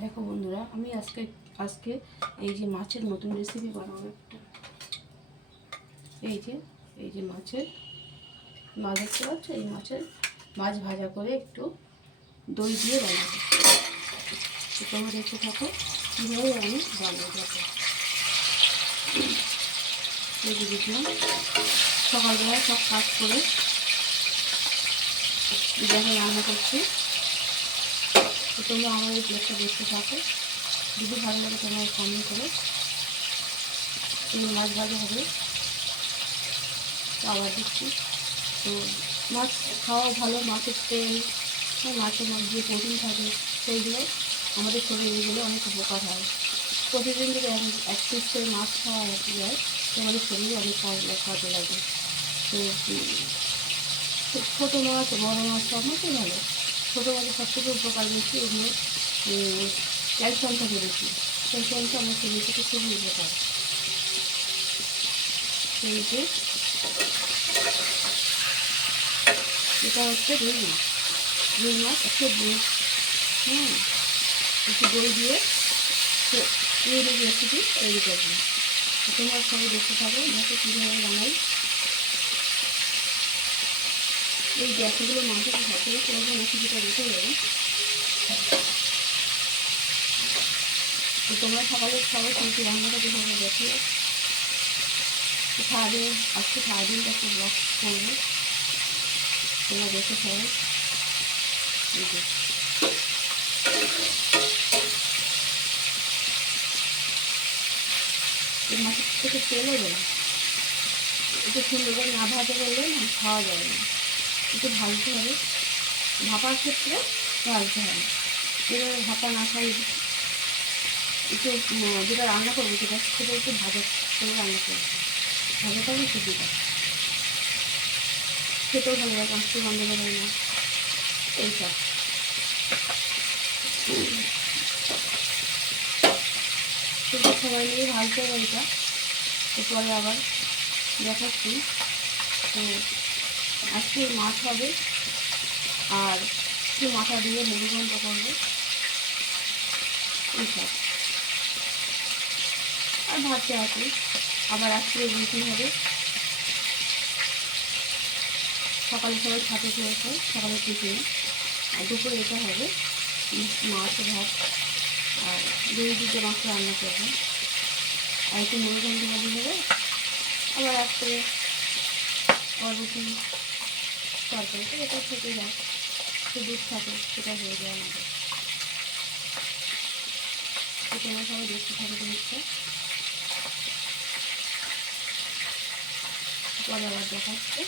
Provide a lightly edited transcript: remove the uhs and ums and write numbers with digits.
দেখো বন্ধুরা, আমি আজকে এই যে মাছের নতুন রেসিপি বানাবো একটা। এই যে মাছ দেখতে পাচ্ছ, এই মাছ ভাজা করে একটু দই দিয়ে বানাবো। তোমরা দেখতে থাকো কীভাবে আমি বানাবো। দেখো, এই যে দেখলাম সকালবেলা সব কাজ করে দেখে রান্না করছি। তো তোমরা আমার এই প্লেটটা দেখতে থাকো, যদি ভালো লাগে তোমরা কমেন্ট করো। এই মাছ ভাজা হবে, আবার দিচ্ছি। তো মাছ খাওয়া ভালো, মাছের তেল, মাছের মধ্যে প্রোটিন থাকে, সেইগুলো আমাদের শরীরে গেলে অনেক উপকার হয়। প্রতিদিন যদি এক পিস করে মাছ খাওয়া যায় তো আমাদের শরীরে অনেক কাজে লাগে। তো ছোটো মাছ বড়ো মাছ সব মাছই ভালো। ছোটো মাছের সবথেকে উপকার বেশি, এগুলো ক্যালসিয়াম থাকে বেশি। ক্যালসিয়ামটা আমার শরীর থেকে খুবই উপকার। সেই যে এটা হচ্ছে রুই মাছ একটু একটু দই দিয়ে ইউনিক রেসিপি তৈরি করবো। তোমরা সবাই দেখতে থাকো দেখো কীভাবে বানাই। এই গ্যাসগুলো মাছের হাতে করবো না, কিছুটা রেখে যাবে। তো তোমরা সকালে খাবো কিন্তু রান্নাটা কীভাবে দেখো। আজকে সারাদিনটা একটু ব্লগ করবো, তোমরা দেখে সবাই। এই যে এই মাছের থেকে তেলও দেয়, একটু সুন্দর করে না ভাজা করলে না খাওয়া যাবে না। একটু ভাজতে হবে, ভাপার ক্ষেত্রে ভাজতে হবে। এবারে ভাপা না খাই একটু যেটা রান্না করবো সেটা একটু ভাজা করে রান্না করবো। ভাজাটা আমি সুবিধা, খেতেও ভালো লাগে, কাঁচতে গন্ধ বেরোয় না। এইসব সেটা সবাই মিলে ভাজতে হবে এটা। এরপরে আবার দেখাচ্ছি। তো আজকে মাছ হবে আর একটু মাথা দিয়ে মুড়িঘণ্ট করবো, এইসব আর ভাজতে আছে। আবার আজকে রুটি হবে। সকালে সবাই ছাতে খেয়েছে সকালে টিফিনে, আর দুপুরে এটা হবে মাছ ভাত আর দই দুটো মাছ রান্না করবো, আর একটু মুড়িঘণ্ট ভাজি হবে। আবার রাত্রে আবার রুটি তরকারি, তো এটা থেকে যায়, একটু দুধ থাকে সেটা হয়ে যায় আমাদের। তো তোমরা সবাই দেখতে থাকো জিনিসটা, পরে আবার দেখাচ্ছে।